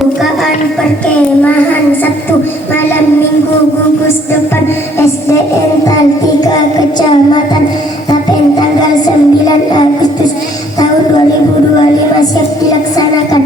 pembukaan perkemahan Sabtu malam Minggu gugus depan SDN Tal 3 Kecamatan Tapen tanggal 9 Agustus tahun 2025 siap dilaksanakan.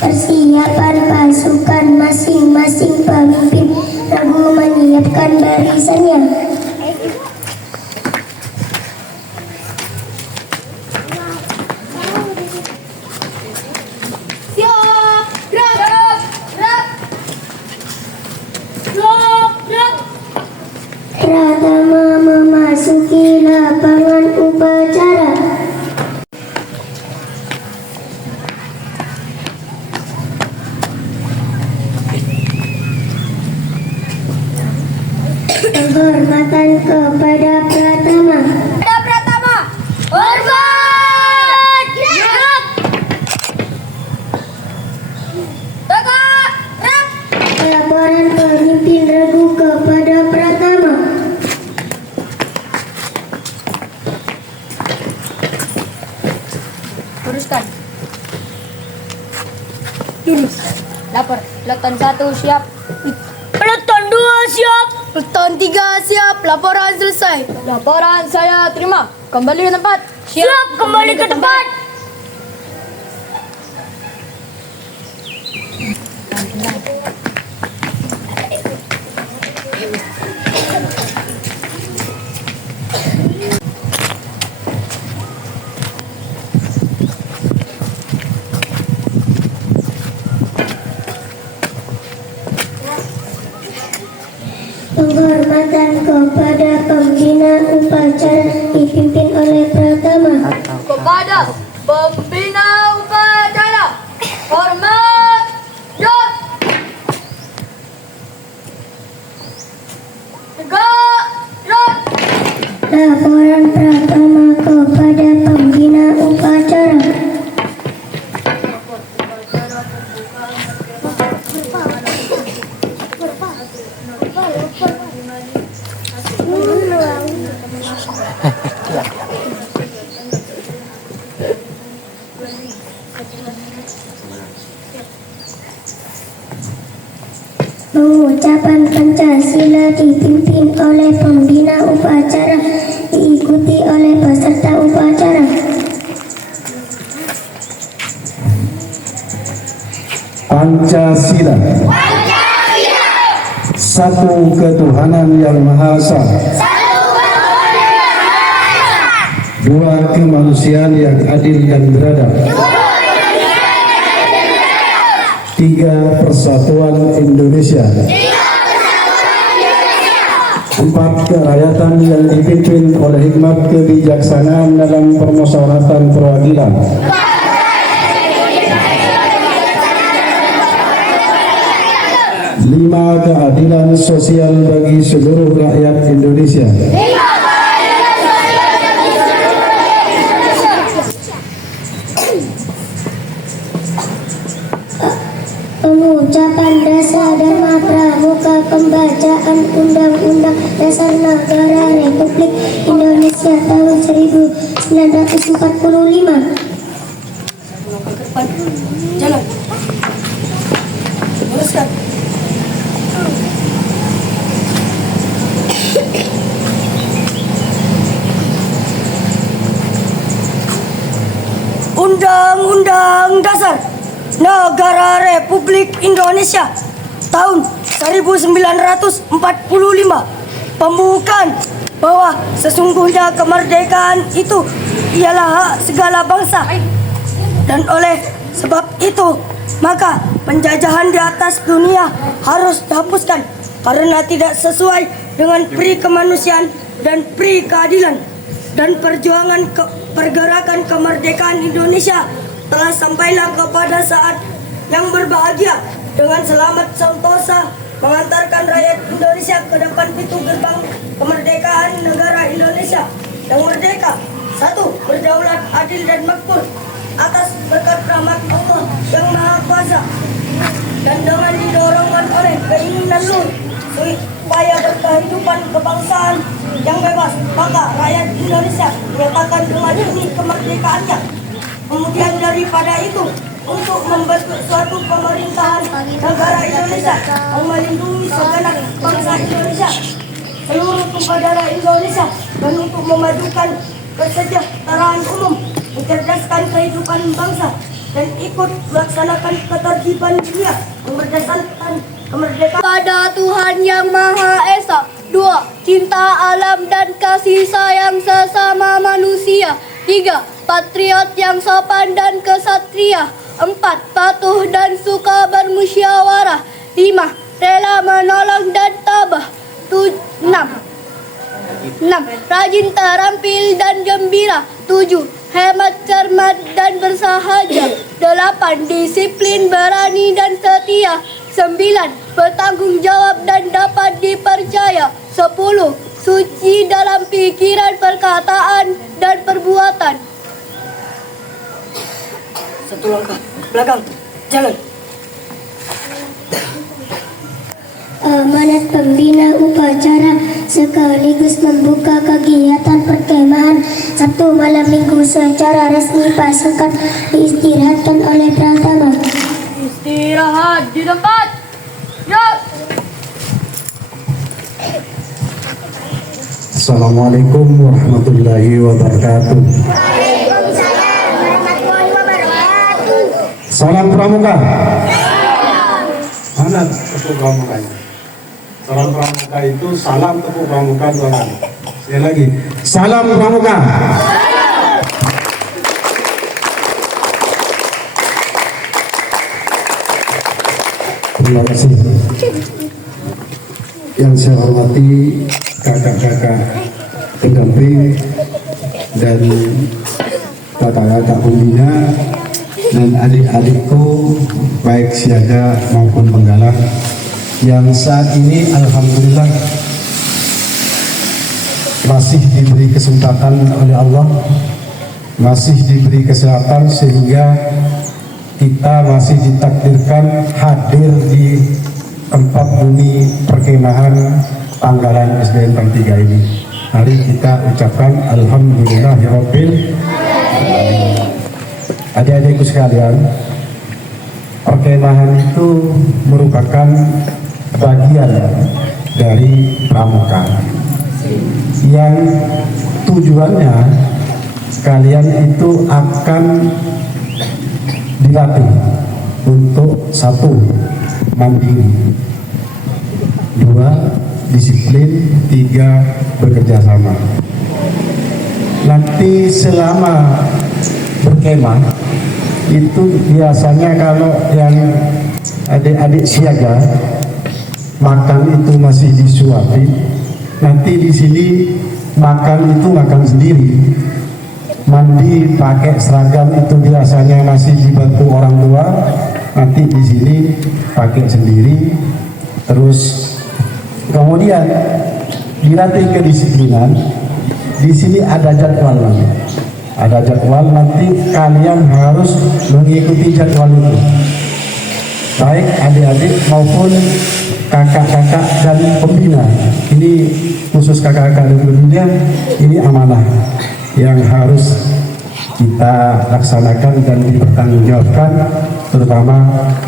Persiapan pasukan masing-masing pemimpin ragu menyiapkan barisannya. Pratama memasuki lapangan upacara. Penghormatan kepada Pratama. Hormat! Gerak! Tegak! Gerak! Laporan pemimpin regu kepada Pratama. Teruskan. Ini. Lapor. Peloton 1 siap. Peloton 2 siap. Peloton 3 siap. Laporan selesai. Laporan saya terima. Kembali ke tempat. Siap, kembali ke tempat. Penghormatan kepada pembina upacara dipimpin oleh Pratama. Kepada pembina upacara, hormat, gerak, tegak, gerak. Laporan Pratama kepada pembina upacara. Pengucapan Pancasila dipimpin oleh pembina upacara, diikuti oleh peserta upacara. Pancasila. Satu ketuhanan yang Maha Esa. Dua kemanusiaan yang adil dan beradab. Tiga persatuan Indonesia. Empat kerakyatan yang dipimpin oleh hikmat kebijaksanaan dalam permusyawaratan perwakilan. Lima keadilan sosial bagi seluruh rakyat Indonesia. Pengucapan dasar Dharma Pramuka Pembacaan Undang-Undang Dasar Negara Republik Indonesia tahun 1945. Jalan. Teruskan. Undang-Undang Dasar Negara Republik Indonesia tahun 1945 pembukaan bahwa sesungguhnya kemerdekaan itu ialah hak segala bangsa, dan oleh sebab itu maka penjajahan di atas dunia harus dihapuskan karena tidak sesuai dengan pri kemanusiaan dan pri keadilan, dan perjuangan pergerakan kemerdekaan Indonesia telah sampailah kepada saat yang berbahagia dengan selamat sentosa mengantarkan rakyat Indonesia ke depan pintu gerbang kemerdekaan negara Indonesia yang merdeka. 1. Berdaulat, adil dan makmur atas berkat rahmat Allah yang Maha Kuasa, dan dengan didorongkan oleh keinginan luhur supaya berkehidupan kebangsaan yang bebas, maka rakyat Indonesia menyatakan dengan ini kemerdekaannya. Kemudian daripada itu, untuk membentuk suatu pemerintahan negara Indonesia yang melindungi segenap bangsa Indonesia, seluruh tumpah darah Indonesia, dan untuk memajukan kesejahteraan umum, mencerdaskan kehidupan bangsa, dan ikut melaksanakan ketertiban dunia yang berdasarkan kemerdekaan pada Tuhan Yang Maha Esa. 2. Cinta alam dan kasih sayang sesama manusia. 3. Patriot yang sopan dan kesatria. 4. Patuh dan suka bermusyawarah. 5. Rela menolong dan tabah. 6. Rajin, terampil dan gembira. 7. Hemat, cermat dan bersahaja. 8. Disiplin, berani dan setia. 9. Bertanggung jawab dan dapat dipercaya. 10. Suci dalam pikiran, perkataan dan perbuatan. Satu langkah belakang, jalan. Amanat pembina upacara sekaligus membuka kegiatan perkemahan Sabtu malam minggu secara resmi pasukan diistirahatkan oleh Pratama. Istirahat di tempat. Ya. Assalamualaikum warahmatullahi wabarakatuh. Waalaikumsalam warahmatullahi wabarakatuh. Salam pramuka. Mana tepuk pramukanya? Salam pramuka itu salam tepuk pramuka tuan. Sekali lagi, salam pramuka. Terima kasih. Yang saya hormati kakak-kakak pendamping dan kakak-kakak pembina dan adik-adikku baik siaga maupun penggalang yang saat ini alhamdulillah masih diberi kesempatan oleh Allah, masih diberi kesehatan sehingga kita masih ditakdirkan hadir di tempat bumi perkemahan Panggalan SDN 3 ini. Mari kita ucapkan alhamdulillahirabbil alamin. Adik-adikku sekalian, perkemahan itu merupakan bagian dari pramuka yang tujuannya kalian itu akan dilatih untuk 1. Mandiri, 2. Disiplin, 3. Bekerja sama. Nanti selama berkemah itu biasanya kalau yang adik-adik siaga makan itu masih disuapi, nanti di sini makan itu makan sendiri. Mandi pakai seragam itu biasanya masih dibantu orang tua, nanti di sini pakai sendiri. Terus kemudian dilatih kedisiplinan. Di sini ada jadwal nanti. Ada jadwal nanti kalian harus mengikuti jadwal itu. Baik adik-adik maupun kakak-kakak dan pembina. Ini khusus kakak-kakak dan pembina, ini amanah yang harus kita laksanakan dan dipertanggungjawabkan, terutama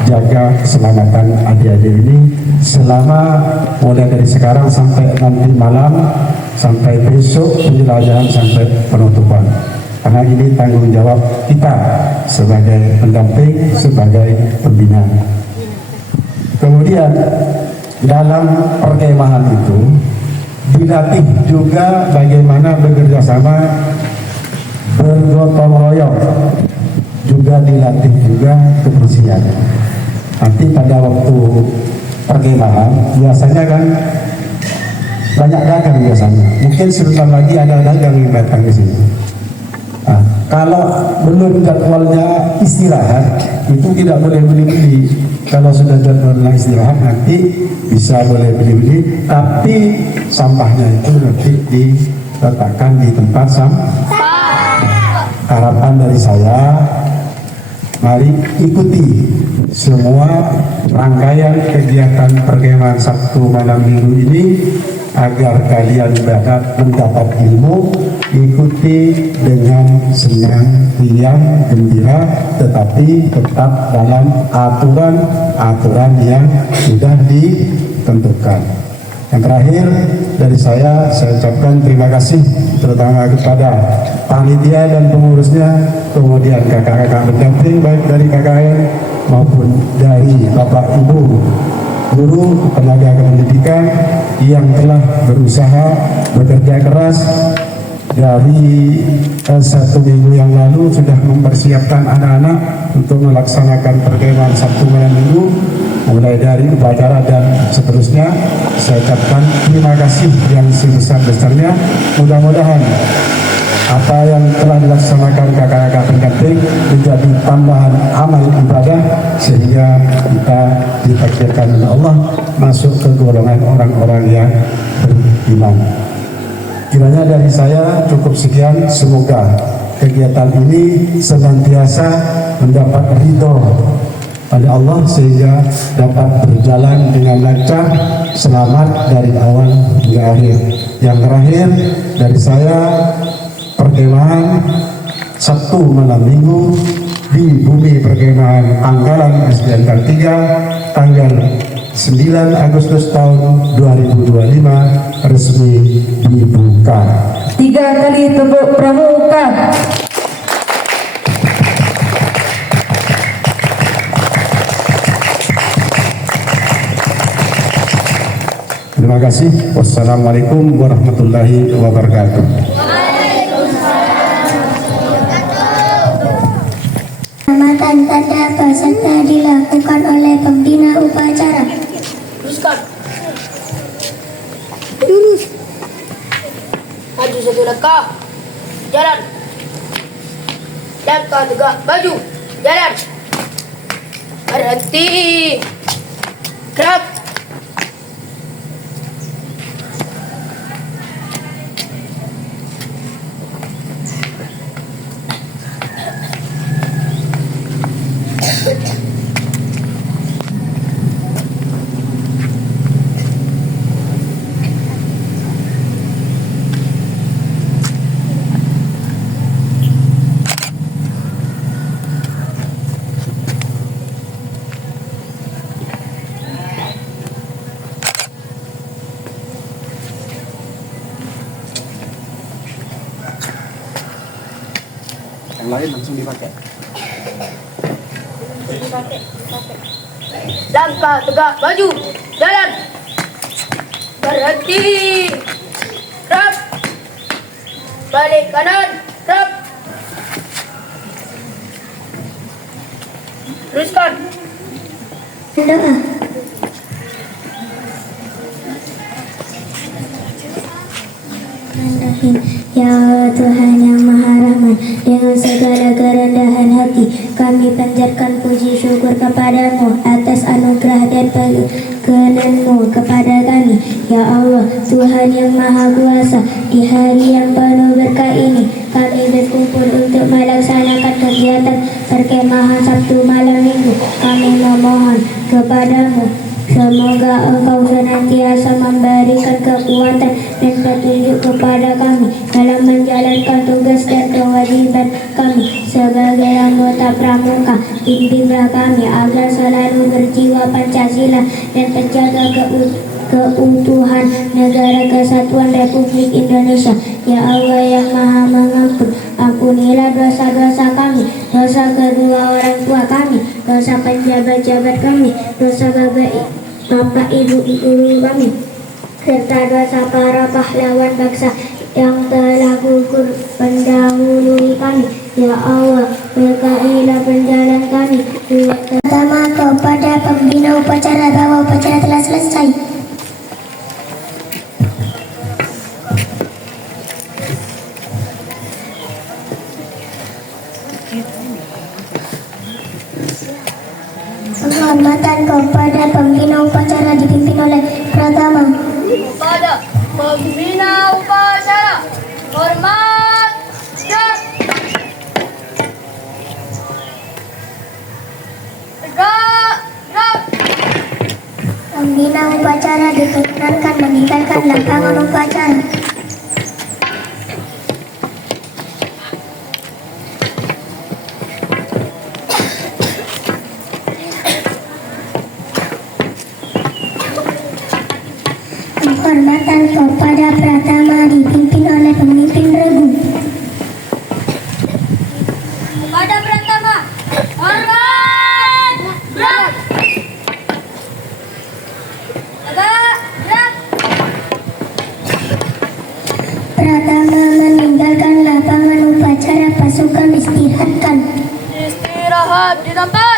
jaga keselamatan adik-adik ini selama mulai dari sekarang sampai nanti malam, sampai besok penjelajahan sampai penutupan. Karena ini tanggung jawab kita sebagai pendamping, sebagai pembina. Kemudian dalam perkemahan itu dilatih juga bagaimana bekerja sama, bergotong royong, juga dilatih juga kebersihan. Nanti pada waktu perkemahan biasanya kan banyak dagang biasanya. Mungkin sebentar lagi ada dagang yang datang ke sini. Nah, kalau belum jadwalnya istirahat itu tidak boleh beli-beli. Kalau sudah jadwalnya istirahat nanti bisa boleh beli-beli, tapi sampahnya itu nanti diletakkan di tempat sampah. Harapan dari saya, mari ikuti semua rangkaian kegiatan perkemahan Sabtu malam minggu ini agar kalian dapat mendapat ilmu ikuti dengan senang, riang, gembira, tetapi tetap dalam aturan-aturan yang sudah ditentukan. Yang terakhir dari saya ucapkan terima kasih terutama kepada panitia dan pengurusnya, kemudian kakak-kakak pendamping baik dari KKN maupun dari Bapak Ibu guru tenaga kependidikan yang telah berusaha bekerja keras dari 1 minggu yang lalu sudah mempersiapkan anak-anak untuk melaksanakan perkemahan Sabtu malam Minggu mulai dari upacara dan seterusnya. Saya ucapkan terima kasih yang sebesar-besarnya. Mudah-mudahan apa yang telah dilaksanakan kakak-kakak pendamping menjadi tambahan amal ibadah sehingga kita ditakdirkan oleh Allah masuk ke golongan orang-orang yang beriman. Kiranya dari saya cukup sekian. Semoga kegiatan ini senantiasa mendapat ridho oleh Allah sehingga dapat berjalan dengan lancar, selamat dari awal hingga akhir. Yang terakhir dari saya, perkemahan Sabtu malam Minggu di bumi perkemahan Anggalan SDN 3 tanggal 9 Agustus tahun 2025 resmi dibuka. 3 kali tepuk pramuka. Terima kasih. Wassalamualaikum warahmatullahi wabarakatuh. Pengamatan tanda peserta dilakukan oleh pembina upacara. Teruskan. Lurus. Maju 1 langkah. Jalan. Langkah tegak. Maju. Jalan. Berhenti. Gerak. Yang lain langsung dipakai. Langkah tegak. Maju. Jalan. Berhenti. Gerak. Balik kanan. Gerak. Teruskan. Doa. Ya Allah Tuhan yang Maha Rahman, dengan segala kerendahan hati kami panjatkan puji syukur kepadamu atas anugerah dan perkenanmu kepada kami. Ya Allah Tuhan yang Maha Kuasa, di hari yang penuh berkah ini kami berkumpul untuk melaksanakan kegiatan perkemahan Sabtu malam Minggu. Kami memohon kepadamu, semoga Engkau senantiasa memberikan kekuatan dan petunjuk kepada kami dalam menjalankan tugas dan kewajiban kami sebagai anggota pramuka. Bimbinglah kami agar selalu berjiwa Pancasila dan penjaga keutuhan Negara Kesatuan Republik Indonesia. Ya Allah yang Maha Mengampun, ampunilah dosa-dosa kami, dosa kedua orang tua kami, dosa penjabat-jabat kami, dosa Bapak Ibu guru kami, serta dosa para pahlawan bangsa yang telah gugur pendahului kami. Ya Allah, berkahilah penjalan kami. Pertama kepada pembina upacara bahwa upacara telah selesai. Penghormatan kepada pembina upacara dipimpin oleh Pratama. Kepada pembina upacara, hormat dan tegak. Pembina upacara diperkenankan meninggalkan lapangan upacara. kepada Pratama dipimpin oleh pemimpin regu. Pada Pratama, hormat! Gerak! Agak, gerak! Pratama meninggalkan lapangan upacara, pasukan istirahatkan. Istirahat di tempat.